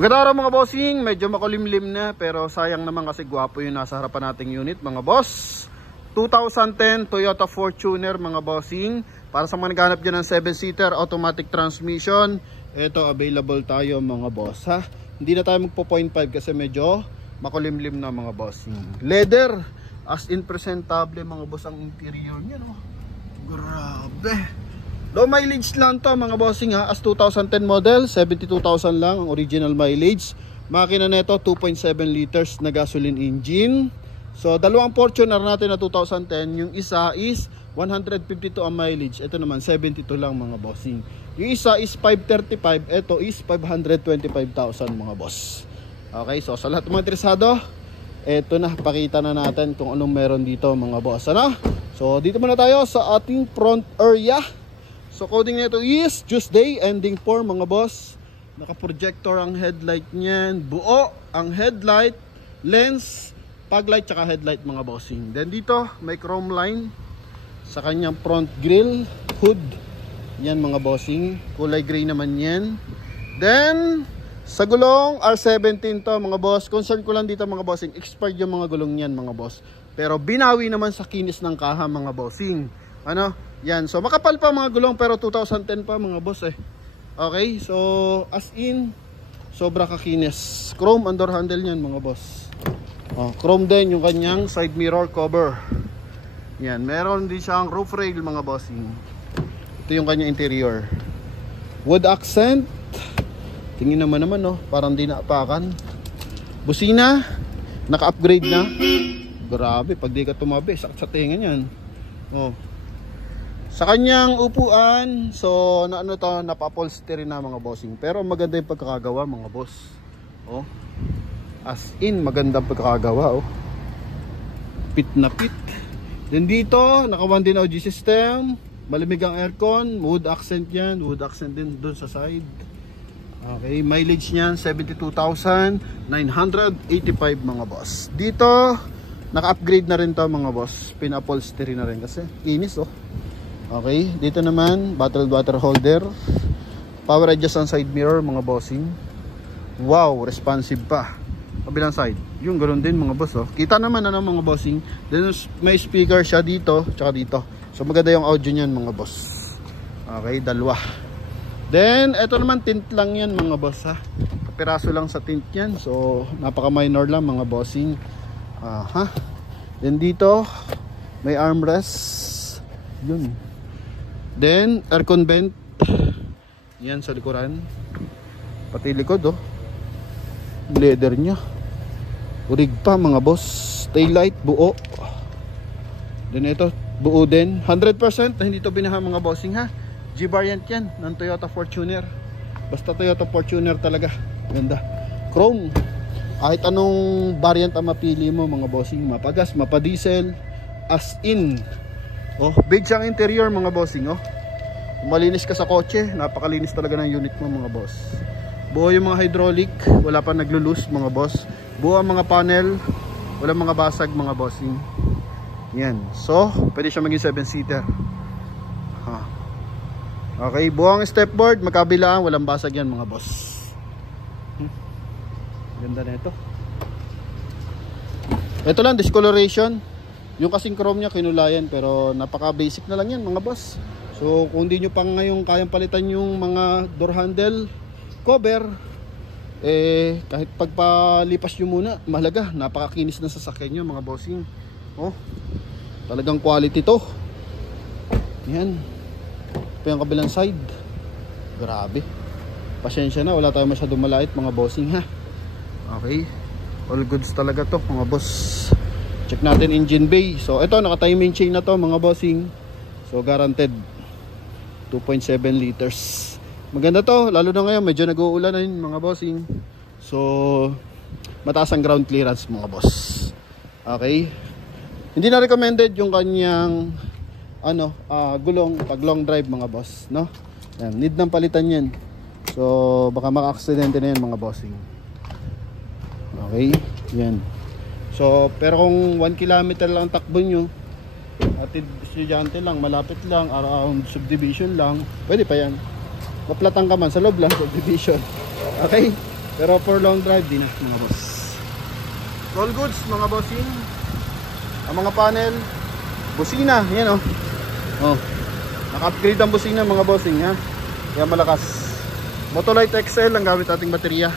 Magandang araw mga bossing, medyo makulimlim na pero sayang naman kasi gwapo yung nasa harapan nating unit mga boss. 2010 Toyota Fortuner mga bossing. Para sa mga naghanap dyan ng 7-seater automatic transmission, ito available tayo mga boss ha. Hindi na tayo magpo 0.5 kasi medyo makulimlim na mga bossing. Leather, as in presentable mga boss ang interior niya no. Grabe. Low mileage lang to mga bossing ha. As 2010 model, 72,000 lang ang original mileage. Makina nito 2.7 liters na gasoline engine. So dalawang Fortuner natin na 2010. Yung isa is 152 ang mileage. Ito naman 72 lang mga bossing. Yung isa is 535. Ito is 525,000 mga boss. Okay, so sa lahat ng mga interesado, ito na, pakita na natin kung anong meron dito mga boss. Ano? So dito muna tayo sa ating front area. So coding nito is Tuesday, ending 4 mga boss. Naka-projector ang headlight niyan. Buo ang headlight, lens, paglight, tsaka headlight mga bossing. Then dito may chrome line sa kanyang front grille, hood. Yan mga bossing. Kulay gray naman yan. Then sa gulong, R17 to mga boss. Concern ko lang dito mga bossing, expired yung mga gulong niyan mga boss. Pero binawi naman sa kinis ng kaha mga bossing. Ano? Yan, so makapal pa mga gulong pero 2010 pa mga boss eh. Okay, so as in sobra kakinis. Chrome ang door handle niyan mga boss. Chrome din yung kanyang side mirror cover. Yan, meron din siyang roof rail mga bossing. Ito yung kanyang interior. Wood accent. Tingin naman no, parang di naapakan. Busina, naka-upgrade na. Grabe, pag di ka tumabi, sakit sa tenga niyan. Sa kanyang upuan, so ano to, napa-upholstery na mga bossing. Pero maganda yung pagkakagawa mga boss. As in, magandang pagkakagawa Pit na pit. Then dito, naka 1 din audio system. Malamig ang aircon, wood accent yan. Wood accent din dun sa side. Okay, mileage niyan 72,985 mga boss. Dito, naka-upgrade na rin to mga boss. Pina-upholstery na rin kasi inis Okay, dito naman bottled water holder, power adjust ang side mirror mga bossing. Wow, responsive pa. Kabilang side, yung ganoon din mga boss Kita naman mga bossing. Then may speaker siya dito, tsaka dito. So maganda yung audio niyan mga boss. Okay, dalawa. Then ito naman tint lang yan mga boss Kapiraso lang sa tint yan. So napaka minor lang mga bossing. Then dito may armrest. Yun. Then aircon vent. Yan sa likuran. Pati likod leather nya. Urig pa mga boss. Taillight buo. Then ito buo din. 100% na hindi to binaha mga bossing G-variant yan ng Toyota Fortuner. Basta Toyota Fortuner talaga. Ganda. Chrome. Kahit anong variant ang mapili mo mga bossing. Mapagas, mapadiesel. As in. Big siyang interior mga bossing malinis ka sa kotse, napakalinis talaga ng unit mo mga boss. Buo yung mga hydraulic, wala pa naglo-loose mga boss. Buo ang mga panel, wala mga basag mga bossing. Yan, so pwede siya maging 7-seater. Okay, buo ang stepboard, magkabilaan, walang basag yan mga boss. Ganda na ito. Ito lang, discoloration. Yung kasing chrome niya kinulayan pero napaka basic na lang yan mga boss. So kung hindi nyo pa ngayon kayang palitan yung mga door handle cover, kahit pagpalipas nyo muna, mahalaga, napakakinis na sasakyan nyo mga bossing. Talagang quality to. Yan. Ito yung kabilang side. Grabe. Pasensya na, wala tayong masyadong malait mga bossing Okay. All goods talaga to mga boss. Check natin engine bay. So ito naka timing chain na to mga bossing. So guaranteed 2.7 liters. Maganda to, lalo na ngayon medyo nag-uulan na yun mga bossing. So mataas ang ground clearance mga boss. Okay. Hindi na recommended yung kanyang gulong pag long drive mga boss, no? Yan, need ng palitan yan. So baka maka-aksidente na yan mga bossing. Okay, yan. So, pero kung 1 kilometer lang takbo nyo, atid estudyante lang, malapit lang, around subdivision lang, pwede pa yan. Maplatang ka man, sa loob lang, subdivision. Okay? Pero for long drive, di na mga boss. All goods mga bossing. Ang mga panel, busina, yan oh. Oh. Naka-upgrade ang busina mga bossing ha. Kaya malakas. Motolite XL ang gamit ating baterya.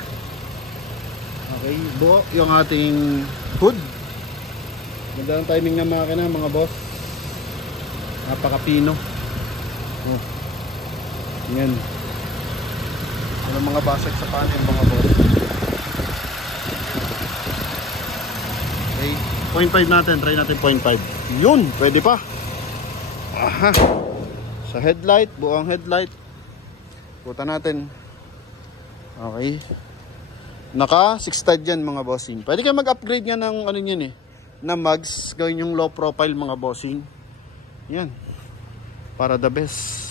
Okay, buo yung ating hood. Ganda ng timing ng makina mga boss. Napaka-pino. Oh. Yan. Ano mga basag sa panel mga boss. Okay, 0.5 natin, try natin 0.5. Yun, pwede pa. Aha. Sa headlight, buong headlight. Puta natin. Okay. Naka 6 stud yan mga bossing. Pwede kayo mag-upgrade nga ng ano yan eh, na mags, gawin yung low profile mga bossing. Yan. Para the best.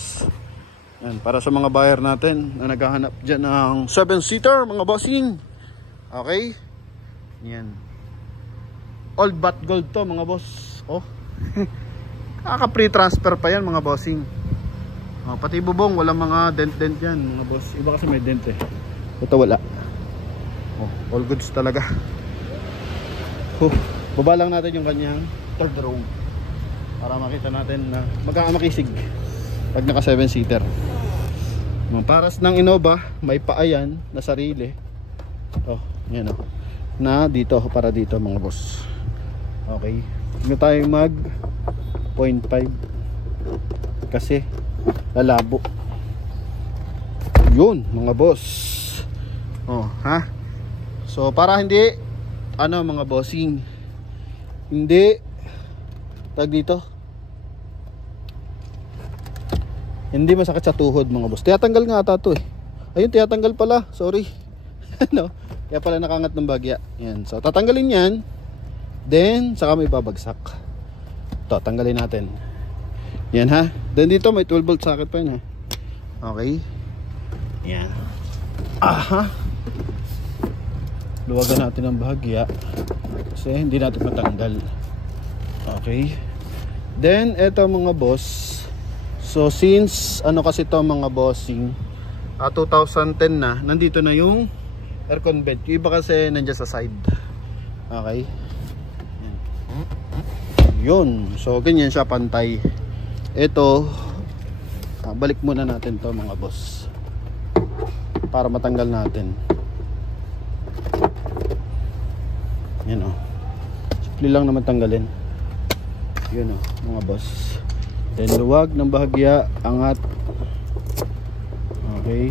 Yan, para sa mga buyer natin na naghahanap dyan ng 7-seater mga bossing. Okay. Yan. Old but gold to mga boss. Oh. Kaka-pre-transfer pa yan mga bossing. Oh, pati bubong walang mga dent-dent yan mga boss. Iba kasi may dent eh. Ito wala. Oh, all goods talaga. Oh, baba lang natin yung kanyang third row para makita natin na magkamakisig pag naka 7-seater. Paras ng Innova, may paayan na sarili. Oh, yan oh. Na dito para dito mga boss. Okay. Hindi tayo mag 0.5 kasi lalabo. Yun mga boss. Oh, ha? So para hindi ano mga bossing, hindi tag dito, hindi masakit sa tuhod mga boss. Tiyatanggal nga ata to eh. Ayun, tiyatanggal pala. Sorry. No? Kaya pala nakangat ng bagya. Yan. So tatanggalin yan. Then saka may babagsak. Ito, tanggalin natin. Yan ha. Then dito may 12 volt socket pa yun ha. Okay. Yan. Aha. Luwagan natin ang bahagya kasi hindi natin matanggal. Okay. Then eto mga boss. So since ano kasi to mga bossing, 2010 na, nandito na yung aircon vent. Yung iba kasi nandiyan sa side. Okay. Yun. So ganyan siya pantay. Ito balik muna natin to mga boss para matanggal natin. Yan o. Simple lang naman tanggalin. Yun o mga boss. Then luwag ng bahagya, angat. Okay.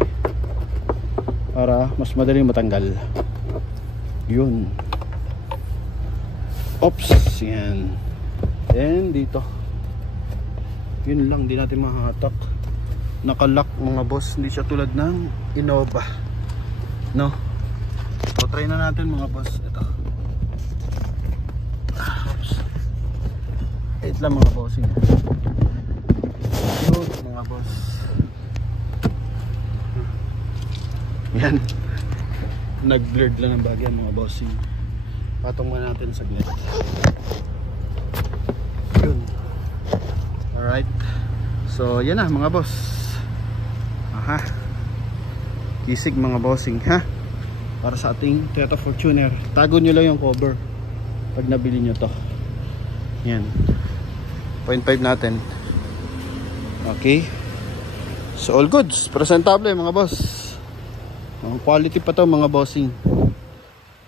Para mas madaling matanggal. Yun. Oops. Yan. Then dito. Yun lang, di natin mahatak. Nakalock mga boss. Hindi siya tulad ng Innova. No? So try na natin mga boss. Ito. Oops. Wait lang mga bossing. Yun mga boss. Yan. Nag-blurred lang ang bagay mga bossing. Patong muna natin saglit. Yun. Alright. So yan na mga boss. Aha. Kisig mga bossing ha. Para sa ating Toyota Fortuner. Tago nyo lang yung cover pag nabili nyo to. Yan. 0.5 natin. Okay. So all goods. Presentable mga boss. Quality pa to mga bossing.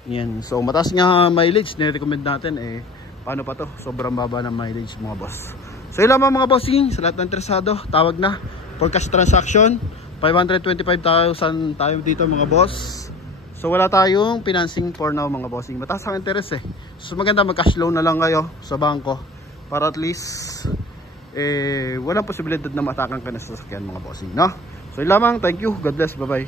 Yan. So mataas nga mileage. Nire-recommend natin eh. Paano pa to? Sobrang baba ng mileage mga boss. So yun lamang mga bossing. Sa lahat ng interesado, tawag na. For cash transaction, 525,000 tayo dito mga boss. So wala tayong financing for now mga bossing. Mataas ang interest eh. So maganda mag-cash loan na lang kayo sa bangko. Para at least walang posibilidad na matakan ka na sa sasakyan mga bossing, no? So yun lamang, thank you, God bless, bye bye.